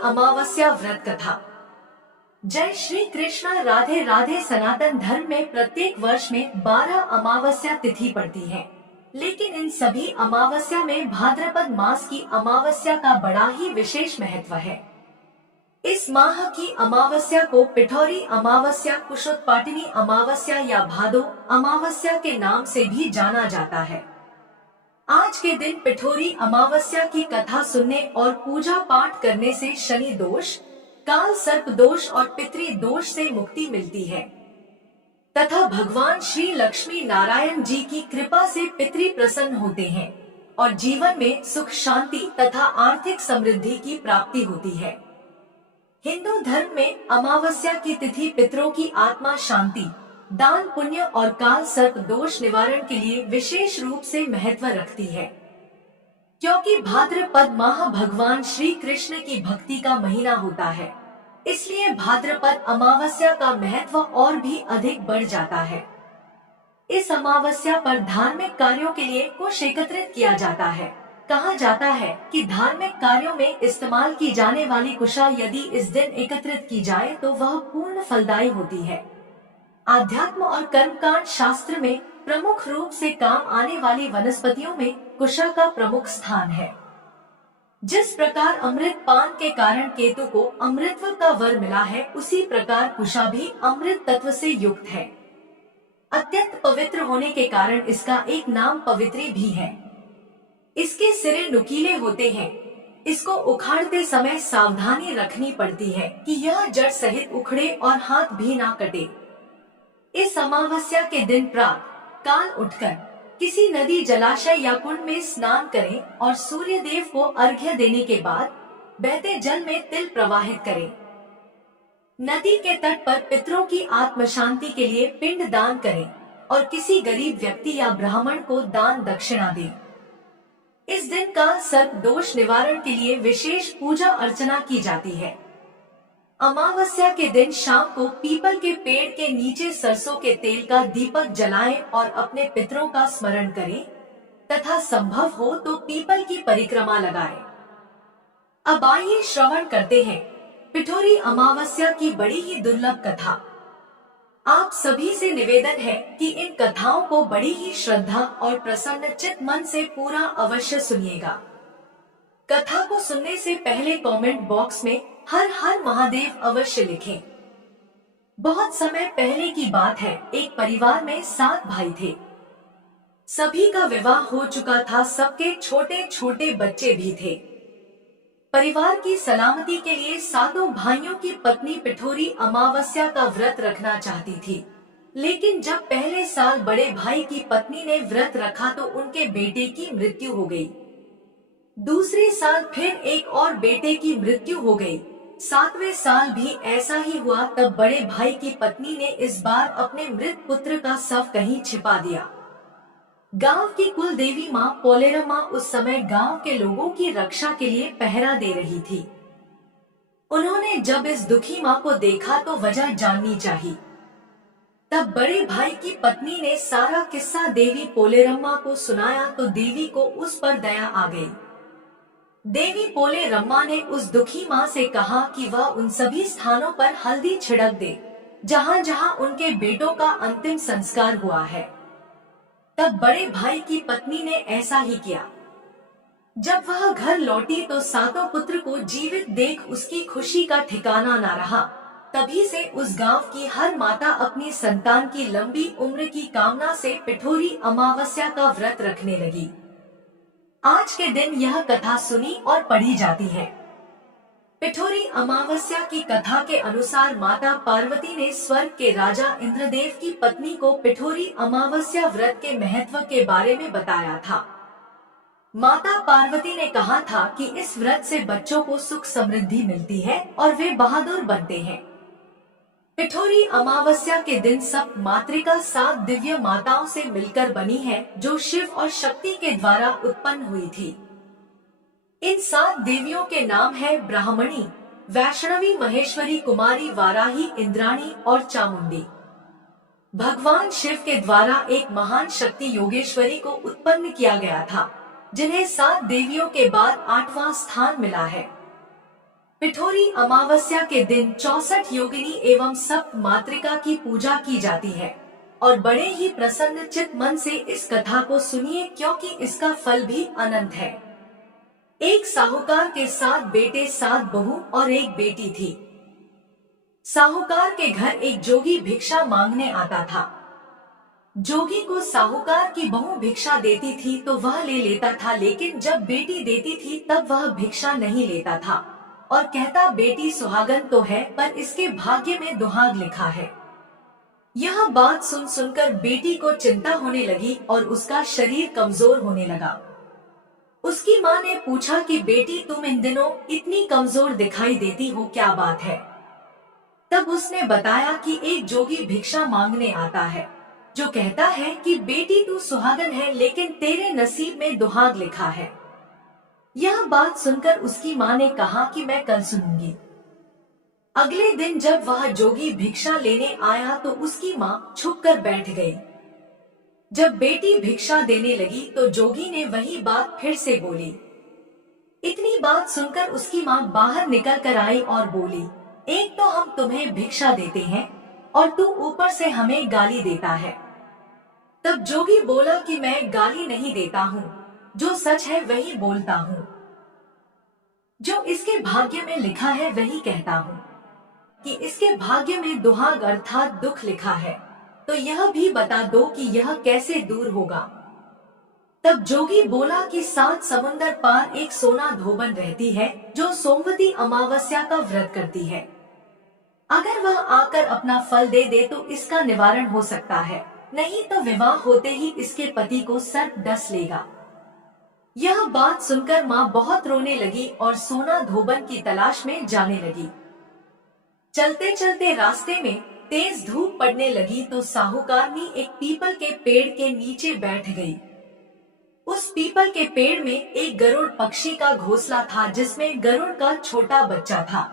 अमावस्या व्रत कथा। जय श्री कृष्ण। राधे राधे। सनातन धर्म में प्रत्येक वर्ष में 12 अमावस्या तिथि पड़ती है, लेकिन इन सभी अमावस्या में भाद्रपद मास की अमावस्या का बड़ा ही विशेष महत्व है। इस माह की अमावस्या को पिठौरी अमावस्या, कुशोत्पाटिनी अमावस्या या भादो अमावस्या के नाम से भी जाना जाता है। आज के दिन पिठौरी अमावस्या की कथा सुनने और पूजा पाठ करने से शनि दोष, काल सर्प दोष और पितृ दोष से मुक्ति मिलती है तथा भगवान श्री लक्ष्मी नारायण जी की कृपा से पितृ प्रसन्न होते हैं और जीवन में सुख, शांति तथा आर्थिक समृद्धि की प्राप्ति होती है। हिंदू धर्म में अमावस्या की तिथि पितरों की आत्मा शांति, दान पुण्य और काल सर्प दोष निवारण के लिए विशेष रूप से महत्व रखती है। क्योंकि भाद्रपद माह भगवान श्री कृष्ण की भक्ति का महीना होता है, इसलिए भाद्रपद अमावस्या का महत्व और भी अधिक बढ़ जाता है। इस अमावस्या पर धार्मिक कार्यों के लिए कुश एकत्रित किया जाता है। कहा जाता है कि धार्मिक कार्यों में इस्तेमाल की जाने वाली कुशा यदि इस दिन एकत्रित की जाए तो वह पूर्ण फलदायी होती है। आध्यात्म और कर्मकांड शास्त्र में प्रमुख रूप से काम आने वाली वनस्पतियों में कुशा का प्रमुख स्थान है। जिस प्रकार अमृत पान के कारण केतु को अमृतत्व का वर मिला है, उसी प्रकार कुशा भी अमृत तत्व से युक्त है। अत्यंत पवित्र होने के कारण इसका एक नाम पवित्री भी है। इसके सिरे नुकीले होते हैं। इसको उखाड़ते समय सावधानी रखनी पड़ती है कि यह जड़ सहित उखड़े और हाथ भी ना कटे। इस अमावस्या के दिन प्रातः काल उठकर किसी नदी, जलाशय या कुंड में स्नान करें और सूर्य देव को अर्घ्य देने के बाद बहते जल में तिल प्रवाहित करें। नदी के तट पर पितरों की आत्म शांति के लिए पिंड दान करें और किसी गरीब व्यक्ति या ब्राह्मण को दान दक्षिणा दें। इस दिन का सर्प दोष निवारण के लिए विशेष पूजा अर्चना की जाती है। अमावस्या के दिन शाम को पीपल के पेड़ के नीचे सरसों के तेल का दीपक जलाएं और अपने पितरों का स्मरण करें तथा संभव हो तो पीपल की परिक्रमा लगाएं। अब आइए श्रवण करते हैं पिठौरी अमावस्या की बड़ी ही दुर्लभ कथा। आप सभी से निवेदन है कि इन कथाओं को बड़ी ही श्रद्धा और प्रसन्न चित्त मन से पूरा अवश्य सुनिएगा। कथा को सुनने से पहले कमेंट बॉक्स में हर हर महादेव अवश्य लिखें। बहुत समय पहले की बात है, एक परिवार में 7 भाई थे। सभी का विवाह हो चुका था, सबके छोटे छोटे बच्चे भी थे। परिवार की सलामती के लिए 7 भाइयों की पत्नी पिठौरी अमावस्या का व्रत रखना चाहती थी, लेकिन जब पहले साल बड़े भाई की पत्नी ने व्रत रखा तो उनके बेटे की मृत्यु हो गई। दूसरे साल फिर एक और बेटे की मृत्यु हो गई। 7वें साल भी ऐसा ही हुआ। तब बड़े भाई की पत्नी ने इस बार अपने मृत पुत्र का शव कहीं छिपा दिया। गांव की कुल देवी माँ पोलेरम्मा उस समय गांव के लोगों की रक्षा के लिए पहरा दे रही थी। उन्होंने जब इस दुखी माँ को देखा तो वजह जाननी चाहिए। तब बड़े भाई की पत्नी ने सारा किस्सा देवी पोलेरम्मा को सुनाया तो देवी को उस पर दया आ गई। देवी पोलेरम्मा ने उस दुखी माँ से कहा कि वह उन सभी स्थानों पर हल्दी छिड़क दे जहाँ जहाँ उनके बेटों का अंतिम संस्कार हुआ है। तब बड़े भाई की पत्नी ने ऐसा ही किया। जब वह घर लौटी तो 7 पुत्र को जीवित देख उसकी खुशी का ठिकाना न रहा। तभी से उस गांव की हर माता अपनी संतान की लंबी उम्र की कामना से पिठौरी अमावस्या का व्रत रखने लगी। आज के दिन यह कथा सुनी और पढ़ी जाती है। पिठौरी अमावस्या की कथा के अनुसार माता पार्वती ने स्वर्ग के राजा इंद्रदेव की पत्नी को पिठौरी अमावस्या व्रत के महत्व के बारे में बताया था। माता पार्वती ने कहा था कि इस व्रत से बच्चों को सुख समृद्धि मिलती है और वे बहादुर बनते हैं। पिठौरी अमावस्या के दिन सब मातृका 7 दिव्य माताओं से मिलकर बनी है, जो शिव और शक्ति के द्वारा उत्पन्न हुई थी। इन 7 देवियों के नाम है ब्राह्मणी, वैष्णवी, महेश्वरी, कुमारी, वाराही, इंद्राणी और चामुंडी। भगवान शिव के द्वारा एक महान शक्ति योगेश्वरी को उत्पन्न किया गया था, जिन्हें 7 देवियों के बाद 8वां स्थान मिला है। पिठोरी अमावस्या के दिन 64 योगिनी एवं सप्त मातृका की पूजा की जाती है और बड़े ही प्रसन्न चित्त मन से इस कथा को सुनिए, क्योंकि इसका फल भी अनंत है। एक साहूकार के 7 बेटे 7 बहू और एक बेटी थी। साहूकार के घर एक जोगी भिक्षा मांगने आता था। जोगी को साहूकार की बहू भिक्षा देती थी तो वह ले लेता था, लेकिन जब बेटी देती थी तब वह भिक्षा नहीं लेता था और कहता, बेटी सुहागन तो है पर इसके भाग्य में दुहाग लिखा है। यह बात सुन सुनकर बेटी को चिंता होने लगी और उसका शरीर कमजोर होने लगा। उसकी माँ ने पूछा कि बेटी, तुम इन दिनों इतनी कमजोर दिखाई देती हो, क्या बात है? तब उसने बताया कि एक जोगी भिक्षा मांगने आता है जो कहता है कि बेटी तू सुहागन है लेकिन तेरे नसीब में दुहाग लिखा है। यह बात सुनकर उसकी माँ ने कहा कि मैं कल सुनूंगी। अगले दिन जब वह जोगी भिक्षा लेने आया तो उसकी माँ छुपकर बैठ गई। जब बेटी भिक्षा देने लगी तो जोगी ने वही बात फिर से बोली। इतनी बात सुनकर उसकी माँ बाहर निकल कर आई और बोली, एक तो हम तुम्हें भिक्षा देते हैं और तू ऊपर से हमें गाली देता है। तब जोगी बोला कि मैं गाली नहीं देता हूँ, जो सच है वही बोलता हूँ, जो इसके भाग्य में लिखा है वही कहता हूँ। कि इसके भाग्य में दुहाग अर्थात दुख लिखा है तो यह भी बता दो कि यह कैसे दूर होगा। तब जोगी बोला कि 7 समुंदर पार एक सोना धोबन रहती है जो सोमवती अमावस्या का व्रत करती है। अगर वह आकर अपना फल दे दे तो इसका निवारण हो सकता है, नहीं तो विवाह होते ही इसके पति को सर्प डस लेगा। यह बात सुनकर माँ बहुत रोने लगी और सोना धोबन की तलाश में जाने लगी। चलते चलते रास्ते में तेज धूप पड़ने लगी तो साहूकारनी एक पीपल के पेड़ के नीचे बैठ गई। उस पीपल के पेड़ में एक गरुड़ पक्षी का घोंसला था जिसमें गरुड़ का छोटा बच्चा था।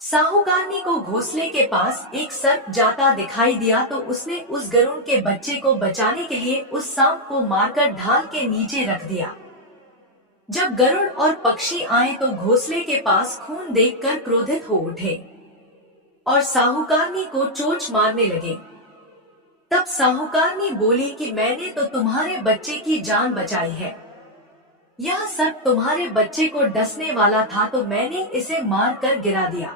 साहूकारनी को घोंसले के पास एक सर्प जाता दिखाई दिया तो उसने उस गरुड़ के बच्चे को बचाने के लिए उस सांप को मारकर ढाल के नीचे रख दिया। जब गरुड़ और पक्षी आए तो घोंसले के पास खून देखकर क्रोधित हो उठे और साहूकारनी को चोंच मारने लगे। तब साहूकारनी बोली कि मैंने तो तुम्हारे बच्चे की जान बचाई है। यह सर्प तुम्हारे बच्चे को डसने वाला था तो मैंने इसे मारकर गिरा दिया।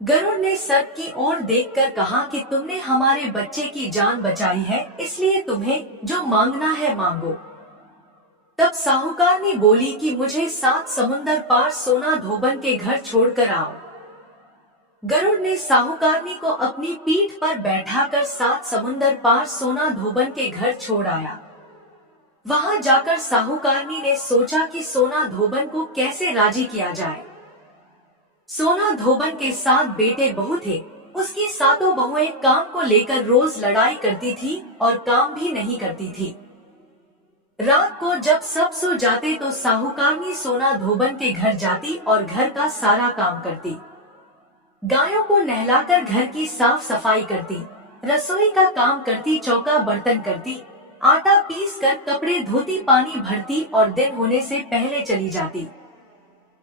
गरुड़ ने सर्प की ओर देखकर कहा कि तुमने हमारे बच्चे की जान बचाई है, इसलिए तुम्हें जो मांगना है मांगो। तब साहूकारनी बोली कि मुझे 7 समुंदर पार सोना धोबन के घर छोड़कर आओ। गरुड़ ने साहूकारनी को अपनी पीठ पर बैठाकर 7 समुंदर पार सोना धोबन के घर छोड़ आया। वहां जाकर साहूकारनी ने सोचा कि सोना धोबन को कैसे राजी किया जाए। सोना धोबन के 7 बेटे बहू थे। उसकी 7 बहुएं काम को लेकर रोज लड़ाई करती थी और काम भी नहीं करती थी। रात को जब सब सो जाते तो साहूकारनी सोना धोबन के घर जाती और घर का सारा काम करती। गायों को नहलाकर घर की साफ सफाई करती, रसोई का काम करती, चौका बर्तन करती, आटा पीस कर कपड़े धोती, पानी भरती और दिन होने से पहले चली जाती।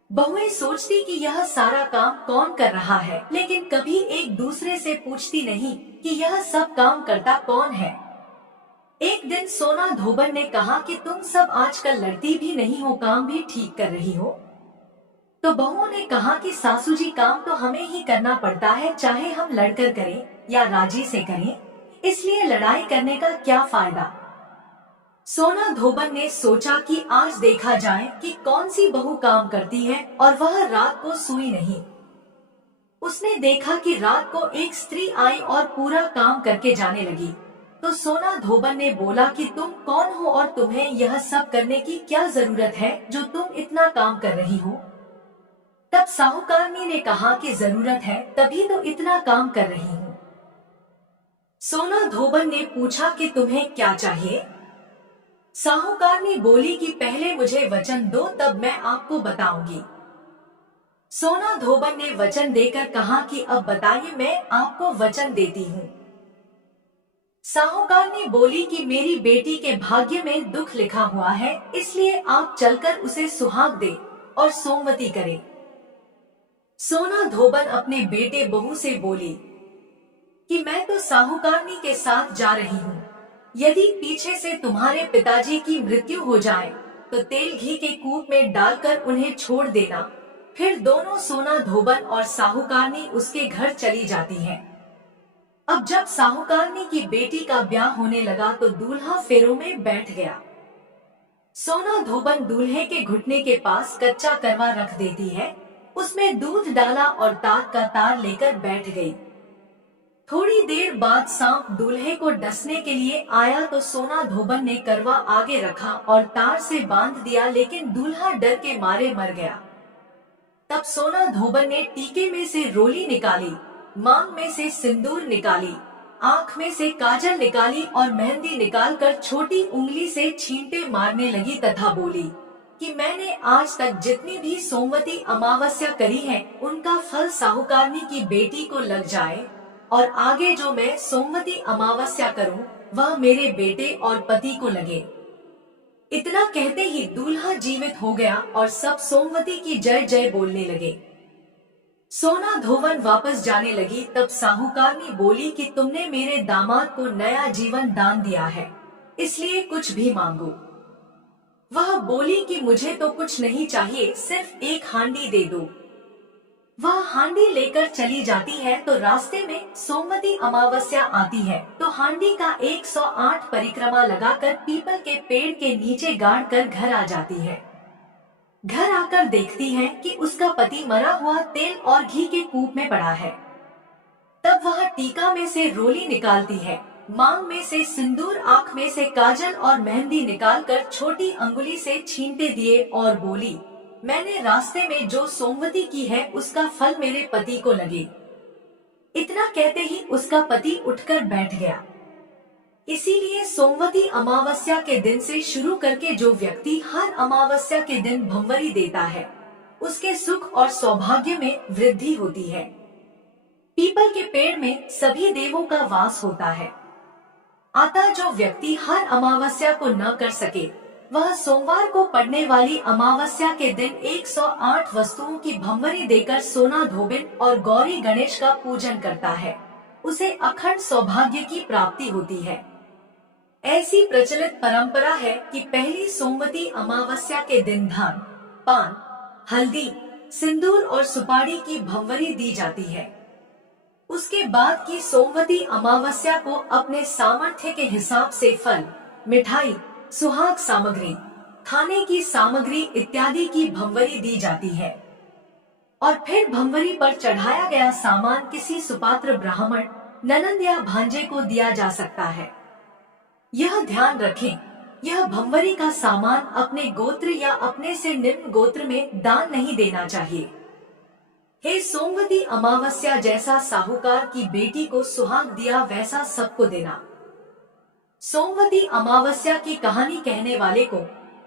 बहुएं सोचती कि यह सारा काम कौन कर रहा है, लेकिन कभी एक दूसरे से पूछती नहीं कि यह सब काम करता कौन है। एक दिन सोना धोबन ने कहा कि तुम सब आजकल लड़ती भी नहीं हो, काम भी ठीक कर रही हो। तो बहुओं ने कहा कि सासू जी काम तो हमें ही करना पड़ता है, चाहे हम लड़कर करें या राजी से करें, इसलिए लड़ाई करने का क्या फायदा। सोना धोबन ने सोचा कि आज देखा जाए कि कौन सी बहू काम करती है और वह रात को सोई नहीं। उसने देखा कि रात को एक स्त्री आई और पूरा काम करके जाने लगी। तो सोना धोबन ने बोला कि तुम कौन हो और तुम्हें यह सब करने की क्या जरूरत है जो तुम इतना काम कर रही हो। तब साहूकारनी ने कहा कि जरूरत है तभी तो इतना काम कर रही हूँ। सोना धोबन ने पूछा कि तुम्हें क्या चाहिए। साहूकारनी बोली कि पहले मुझे वचन दो, तब मैं आपको बताऊंगी। सोना धोबन ने वचन देकर कहा कि अब बताइए, मैं आपको वचन देती हूँ। साहूकारनी बोली कि मेरी बेटी के भाग्य में दुख लिखा हुआ है, इसलिए आप चलकर उसे सुहाग दे और सोमवती करें। सोना धोबन अपने बेटे बहू से बोली कि मैं तो साहूकारनी के साथ जा रही हूँ। यदि पीछे से तुम्हारे पिताजी की मृत्यु हो जाए तो तेल घी के कूप में डालकर उन्हें छोड़ देना। फिर दोनों सोना धोबन और साहूकारनी उसके घर चली जाती हैं। अब जब साहूकारनी की बेटी का ब्याह होने लगा तो दूल्हा फेरों में बैठ गया। सोना धोबन दूल्हे के घुटने के पास कच्चा करवा रख देती है, उसमें दूध डाला और ताक का तार लेकर बैठ गई। थोड़ी देर बाद सांप दूल्हे को डसने के लिए आया तो सोना धोबन ने करवा आगे रखा और तार से बांध दिया, लेकिन दूल्हा डर के मारे मर गया। तब सोना धोबन ने टीके में से रोली निकाली, मांग में से सिंदूर निकाली, आँख में से काजल निकाली और मेहंदी निकालकर छोटी उंगली से छींटे मारने लगी तथा बोली कि मैंने आज तक जितनी भी सोमवती अमावस्या करी है उनका फल साहूकारनी की बेटी को लग जाए, और आगे जो मैं सोमवती अमावस्या करूं वह मेरे बेटे और पति को लगे। इतना कहते ही दूल्हा जीवित हो गया और सब सोमवती की जय जय बोलने लगे। सोना धोवन वापस जाने लगी तब साहूकारनी बोली कि तुमने मेरे दामाद को नया जीवन दान दिया है, इसलिए कुछ भी मांगो। वह बोली कि मुझे तो कुछ नहीं चाहिए, सिर्फ एक हांडी दे दो। वह हांडी लेकर चली जाती है तो रास्ते में सोमवती अमावस्या आती है तो हांडी का 108 परिक्रमा लगाकर पीपल के पेड़ के नीचे गाड़ कर घर आ जाती है। घर आकर देखती है कि उसका पति मरा हुआ तेल और घी के कूप में पड़ा है। तब वह टीका में से रोली निकालती है, मांग में से सिंदूर, आँख में से काजल और मेहंदी निकालकर छोटी अंगुली से छींटे दिए और बोली, मैंने रास्ते में जो सोमवती की है उसका फल मेरे पति को लगे। इतना कहते ही उसका पति उठकर बैठ गया। इसीलिए सोमवती अमावस्या के दिन से शुरू करके जो व्यक्ति हर अमावस्या के दिन भंवरी देता है उसके सुख और सौभाग्य में वृद्धि होती है। पीपल के पेड़ में सभी देवों का वास होता है। अतः जो व्यक्ति हर अमावस्या को न कर सके वह सोमवार को पड़ने वाली अमावस्या के दिन 108 वस्तुओं की भंवरी देकर सोना धोबिन और गौरी गणेश का पूजन करता है, उसे अखंड सौभाग्य की प्राप्ति होती है। ऐसी प्रचलित परंपरा है कि पहली सोमवती अमावस्या के दिन धान, पान, हल्दी, सिंदूर और सुपारी की भंवरी दी जाती है। उसके बाद की सोमवती अमावस्या को अपने सामर्थ्य के हिसाब से फल, मिठाई, सुहाग सामग्री, खाने की सामग्री इत्यादि की भंवरी दी जाती है और फिर भंवरी पर चढ़ाया गया सामान किसी सुपात्र ब्राह्मण, ननंद या भांजे को दिया जा सकता है। यह ध्यान रखें, यह भंवरी का सामान अपने गोत्र या अपने से निम्न गोत्र में दान नहीं देना चाहिए। हे सोमवती अमावस्या जैसा साहूकार की बेटी को सुहाग दिया वैसा सबको देना। सोमवती अमावस्या की कहानी कहने वाले को,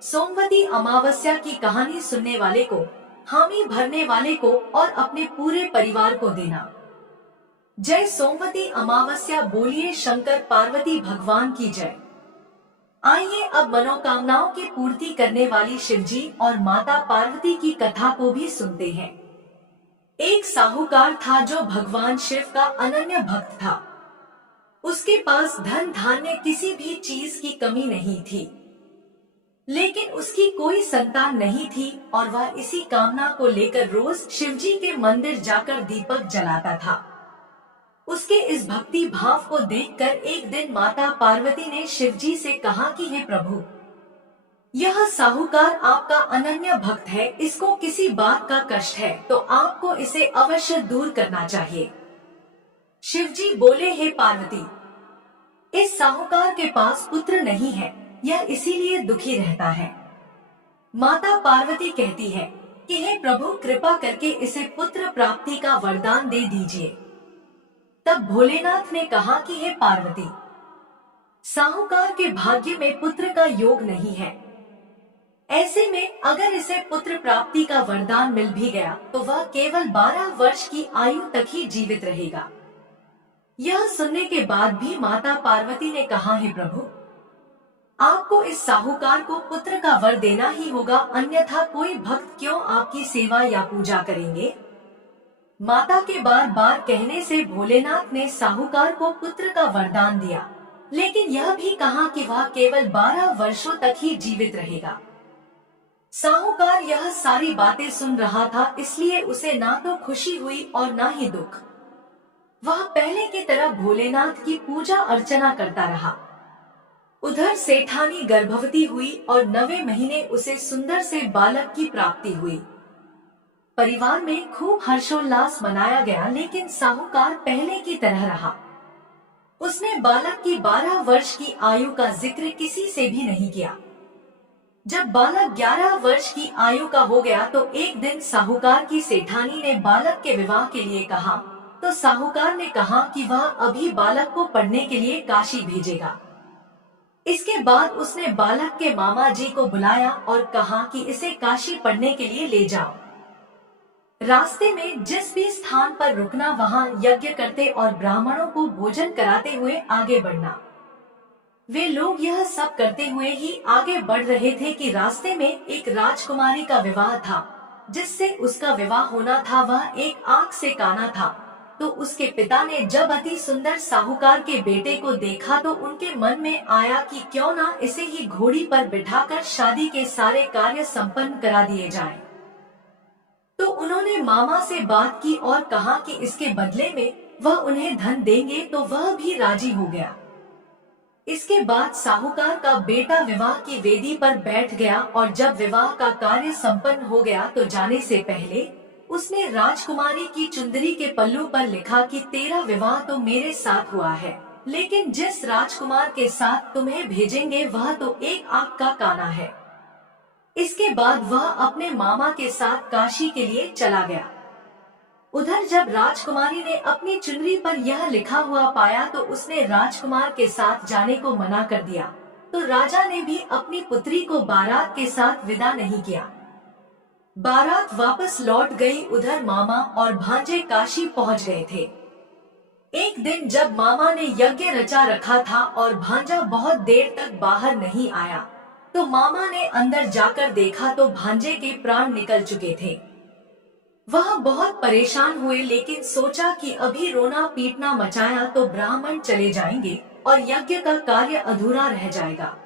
सोमवती अमावस्या की कहानी सुनने वाले को, हामी भरने वाले को और अपने पूरे परिवार को देना। जय सोमवती अमावस्या बोलिए शंकर पार्वती भगवान की जय। आइए अब मनोकामनाओं की पूर्ति करने वाली शिवजी और माता पार्वती की कथा को भी सुनते हैं। एक साहूकार था जो भगवान शिव का अनन्य भक्त था। उसके पास धन धान्य किसी भी चीज की कमी नहीं थी, लेकिन उसकी कोई संतान नहीं थी और वह इसी कामना को लेकर रोज शिवजी के मंदिर जाकर दीपक जलाता था। उसके इस भक्ति भाव को देखकर एक दिन माता पार्वती ने शिवजी से कहा कि हे प्रभु, यह साहूकार आपका अनन्य भक्त है, इसको किसी बात का कष्ट है तो आपको इसे अवश्य दूर करना चाहिए। शिवजी बोले, हे पार्वती, इस साहूकार के पास पुत्र नहीं है, यह इसीलिए दुखी रहता है। माता पार्वती कहती है कि हे प्रभु, कृपा करके इसे पुत्र प्राप्ति का वरदान दे दीजिए। तब भोलेनाथ ने कहा कि हे पार्वती, साहूकार के भाग्य में पुत्र का योग नहीं है। ऐसे में अगर इसे पुत्र प्राप्ति का वरदान मिल भी गया तो वह केवल 12 वर्ष की आयु तक ही जीवित रहेगा। यह सुनने के बाद भी माता पार्वती ने कहा, हे प्रभु, आपको इस साहूकार को पुत्र का वर देना ही होगा, अन्यथा कोई भक्त क्यों आपकी सेवा या पूजा करेंगे। माता के बार बार कहने से भोलेनाथ ने साहूकार को पुत्र का वरदान दिया, लेकिन यह भी कहा कि वह केवल 12 वर्षों तक ही जीवित रहेगा। साहूकार यह सारी बातें सुन रहा था, इसलिए उसे ना तो खुशी हुई और ना ही दुख। वह पहले की तरह भोलेनाथ की पूजा अर्चना करता रहा। उधर सेठानी गर्भवती हुई और 9वें महीने उसे सुंदर से बालक की प्राप्ति हुई। परिवार में खूब हर्षोल्लास मनाया गया, लेकिन साहूकार पहले की तरह रहा। उसने बालक की 12 वर्ष की आयु का जिक्र किसी से भी नहीं किया। जब बालक 11 वर्ष की आयु का हो गया तो एक दिन साहूकार की सेठानी ने बालक के विवाह के लिए कहा, तो साहूकार ने कहा कि वह अभी बालक को पढ़ने के लिए काशी भेजेगा। इसके बाद उसने बालक के मामा जी को बुलाया और कहा कि इसे काशी पढ़ने के लिए ले जाओ। रास्ते में जिस भी स्थान पर रुकना वहां यज्ञ करते और ब्राह्मणों को भोजन कराते हुए आगे बढ़ना। वे लोग यह सब करते हुए ही आगे बढ़ रहे थे कि रास्ते में एक राजकुमारी का विवाह था, जिससे उसका विवाह होना था। वह एक आंख से काना था। तो उसके पिता ने जब अति सुंदर साहूकार के बेटे को देखा तो उनके मन में आया कि क्यों ना इसे ही घोड़ी पर बिठाकर शादी के सारे कार्य संपन्न करा दिए जाएं। तो उन्होंने मामा से बात की और कहा कि इसके बदले में वह उन्हें धन देंगे, तो वह भी राजी हो गया। इसके बाद साहूकार का बेटा विवाह की वेदी पर बैठ गया और जब विवाह का कार्य संपन्न हो गया तो जाने से पहले उसने राजकुमारी की चुंदरी के पल्लू पर लिखा कि तेरा विवाह तो मेरे साथ हुआ है, लेकिन जिस राजकुमार के साथ तुम्हें भेजेंगे वह तो एक आंख का काना है। इसके बाद वह अपने मामा के साथ काशी के लिए चला गया। उधर जब राजकुमारी ने अपनी चुनरी पर यह लिखा हुआ पाया तो उसने राजकुमार के साथ जाने को मना कर दिया। तो राजा ने भी अपनी पुत्री को बारात के साथ विदा नहीं किया। बारात वापस लौट गई। उधर मामा और भांजे काशी पहुंच गए थे। एक दिन जब मामा ने यज्ञ रचा रखा था और भांजा बहुत देर तक बाहर नहीं आया, तो मामा ने अंदर जाकर देखा तो भांजे के प्राण निकल चुके थे। वह बहुत परेशान हुए, लेकिन सोचा कि अभी रोना पीटना मचाया तो ब्राह्मण चले जाएंगे और यज्ञ का कार्य अधूरा रह जाएगा।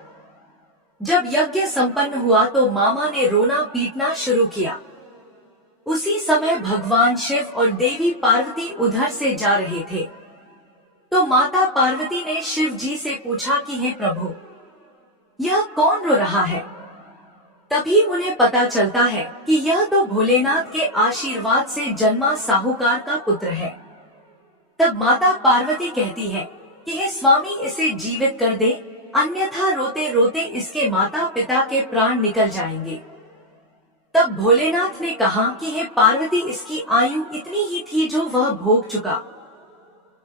जब यज्ञ संपन्न हुआ तो मामा ने रोना पीटना शुरू किया। उसी समय भगवान शिव और देवी पार्वती उधर से जा रहे थे। तो माता पार्वती ने शिव जी से पूछा कि हे प्रभु, यह कौन रो रहा है? तभी उन्हें पता चलता है कि यह तो भोलेनाथ के आशीर्वाद से जन्मा साहूकार का पुत्र है। तब माता पार्वती कहती है कि हे स्वामी, इसे जीवित कर दे, अन्यथा रोते रोते इसके माता पिता के प्राण निकल जाएंगे। तब भोलेनाथ ने कहा कि हे पार्वती, इसकी आयु इतनी ही थी जो वह भोग चुका।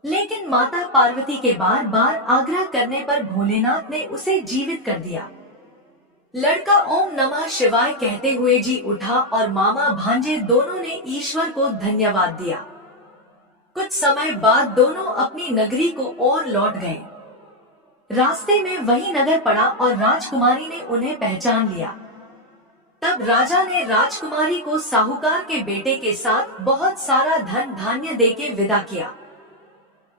लेकिन माता पार्वती के बार बार आग्रह करने पर भोलेनाथ ने उसे जीवित कर दिया। लड़का ओम नमः शिवाय कहते हुए जी उठा और मामा भांजे दोनों ने ईश्वर को धन्यवाद दिया। कुछ समय बाद दोनों अपनी नगरी को और लौट गए। रास्ते में वही नगर पड़ा और राजकुमारी ने उन्हें पहचान लिया। तब राजा ने राजकुमारी को साहूकार के बेटे के साथ बहुत सारा धन धान्य देके विदा किया।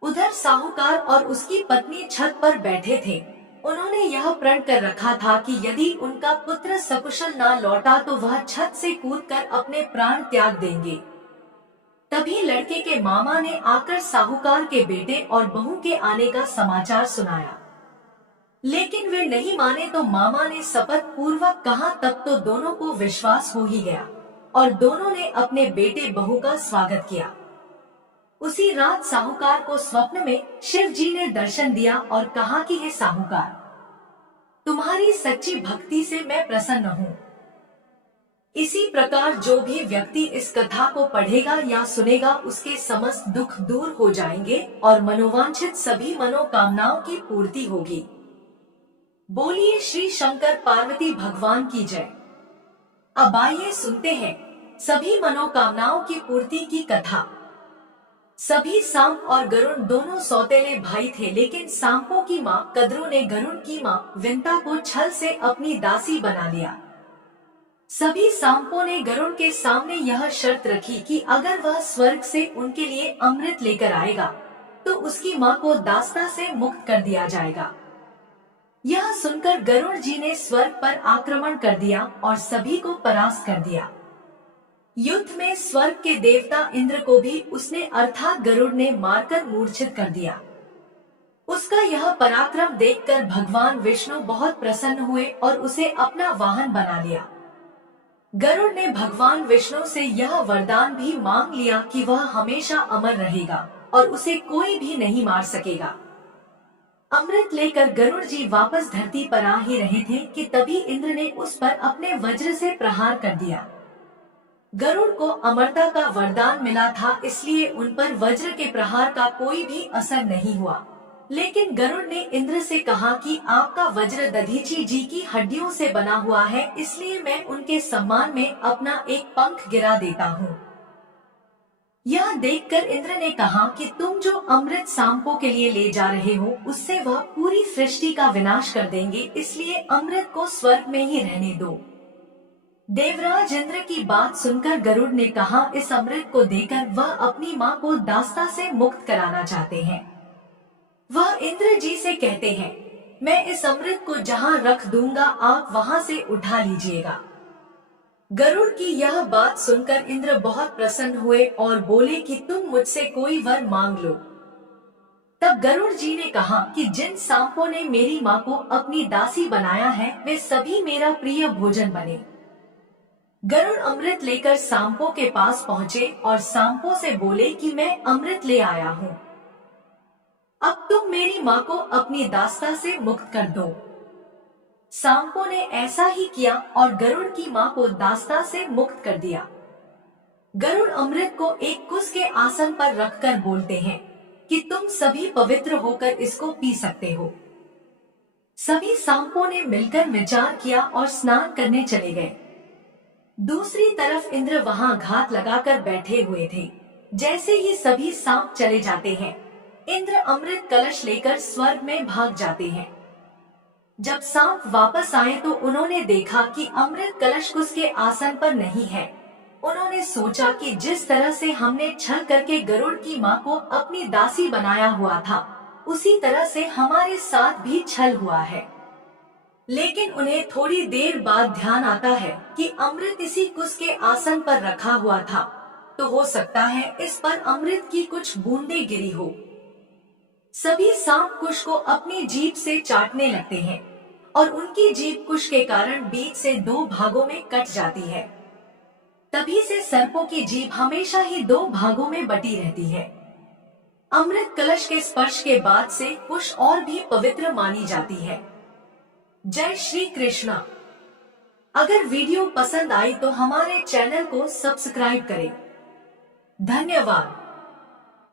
उधर साहूकार और उसकी पत्नी छत पर बैठे थे। उन्होंने यह प्रण कर रखा था कि यदि उनका पुत्र सकुशल ना लौटा तो वह छत से कूदकर अपने प्राण त्याग देंगे। तभी लड़के के मामा ने आकर साहूकार के बेटे और बहू के आने का समाचार सुनाया, लेकिन वे नहीं माने। तो मामा ने शपथ पूर्वक कहा। तब तो दोनों को विश्वास हो ही गया और दोनों ने अपने बेटे बहू का स्वागत किया। उसी रात साहूकार को स्वप्न में शिव जी ने दर्शन दिया और कहा कि हे साहूकार, तुम्हारी सच्ची भक्ति से मैं प्रसन्न हूँ। इसी प्रकार जो भी व्यक्ति इस कथा को पढ़ेगा या सुनेगा उसके समस्त दुख दूर हो जाएंगे और मनोवांछित सभी मनोकामनाओं की पूर्ति होगी। बोलिए श्री शंकर पार्वती भगवान की जय। अब आइए सुनते हैं सभी मनोकामनाओं की पूर्ति की कथा। सभी सांप और गरुड़ दोनों सौतेले भाई थे, लेकिन सांपों की माँ कद्रू ने गरुड़ की माँ विंता को छल से अपनी दासी बना लिया। सभी सांपों ने गरुड़ के सामने यह शर्त रखी कि अगर वह स्वर्ग से उनके लिए अमृत लेकर आएगा तो उसकी माँ को दास्ता से मुक्त कर दिया जाएगा। यह सुनकर गरुड़ जी ने स्वर्ग पर आक्रमण कर दिया और सभी को परास्त कर दिया। युद्ध में स्वर्ग के देवता इंद्र को भी उसने अर्थात गरुड़ ने मारकर मूर्छित कर दिया। उसका यह पराक्रम देखकर भगवान विष्णु बहुत प्रसन्न हुए और उसे अपना वाहन बना लिया। गरुड़ ने भगवान विष्णु से यह वरदान भी मांग लिया कि वह हमेशा अमर रहेगा और उसे कोई भी नहीं मार सकेगा। अमृत लेकर गरुड़ जी वापस धरती पर आ ही रहे थे कि तभी इंद्र ने उस पर अपने वज्र से प्रहार कर दिया। गरुड़ को अमरता का वरदान मिला था, इसलिए उन पर वज्र के प्रहार का कोई भी असर नहीं हुआ। लेकिन गरुड़ ने इंद्र से कहा कि आपका वज्र दधीची जी की हड्डियों से बना हुआ है, इसलिए मैं उनके सम्मान में अपना एक पंख गिरा देता हूँ। यह देखकर इंद्र ने कहा कि तुम जो अमृत सांपों के लिए ले जा रहे हो उससे वह पूरी सृष्टि का विनाश कर देंगे, इसलिए अमृत को स्वर्ग में ही रहने दो। देवराज इंद्र की बात सुनकर गरुड़ ने कहा इस अमृत को देकर वह अपनी माँ को दास्ता से मुक्त कराना चाहते हैं। वह इंद्र जी से कहते हैं, मैं इस अमृत को जहाँ रख दूंगा आप वहाँ से उठा लीजिएगा। गरुड़ की यह बात सुनकर इंद्र बहुत प्रसन्न हुए और बोले कि तुम मुझसे कोई वर मांग लो। तब गरुड़ जी ने कहा कि जिन सांपों ने मेरी माँ को अपनी दासी बनाया है वे सभी मेरा प्रिय भोजन बने। गरुड़ अमृत लेकर सांपों के पास पहुँचे और सांपों से बोले कि मैं अमृत ले आया हूँ, अब तुम मेरी माँ को अपनी दास्ता से मुक्त कर दो। सांपों ने ऐसा ही किया और गरुड़ की माँ को दास्ता से मुक्त कर दिया। गरुड़ अमृत को एक कुश के आसन पर रखकर बोलते हैं कि तुम सभी पवित्र होकर इसको पी सकते हो। सभी सांपों ने मिलकर विचार किया और स्नान करने चले गए। दूसरी तरफ इंद्र वहां घात लगाकर बैठे हुए थे। जैसे ही सभी सांप चले जाते हैं, इंद्र अमृत कलश लेकर स्वर्ग में भाग जाते हैं। जब सांप वापस आए तो उन्होंने देखा कि अमृत कलश उसके आसन पर नहीं है। उन्होंने सोचा कि जिस तरह से हमने छल करके गरुड़ की माँ को अपनी दासी बनाया हुआ था, उसी तरह से हमारे साथ भी छल हुआ है। लेकिन उन्हें थोड़ी देर बाद ध्यान आता है कि अमृत इसी कुश के आसन पर रखा हुआ था, तो हो सकता है इस पर अमृत की कुछ बूंदें गिरी हो। सभी सांप कुश को अपनी जीभ से चाटने लगते हैं और उनकी जीभ कुश के कारण बीच से दो भागों में कट जाती है। तभी से सर्पों की जीभ हमेशा ही दो भागों में बटी रहती है। अमृत कलश के स्पर्श के बाद से कुश और भी पवित्र मानी जाती है। जय श्री कृष्णा। अगर वीडियो पसंद आई तो हमारे चैनल को सब्सक्राइब करें। धन्यवाद।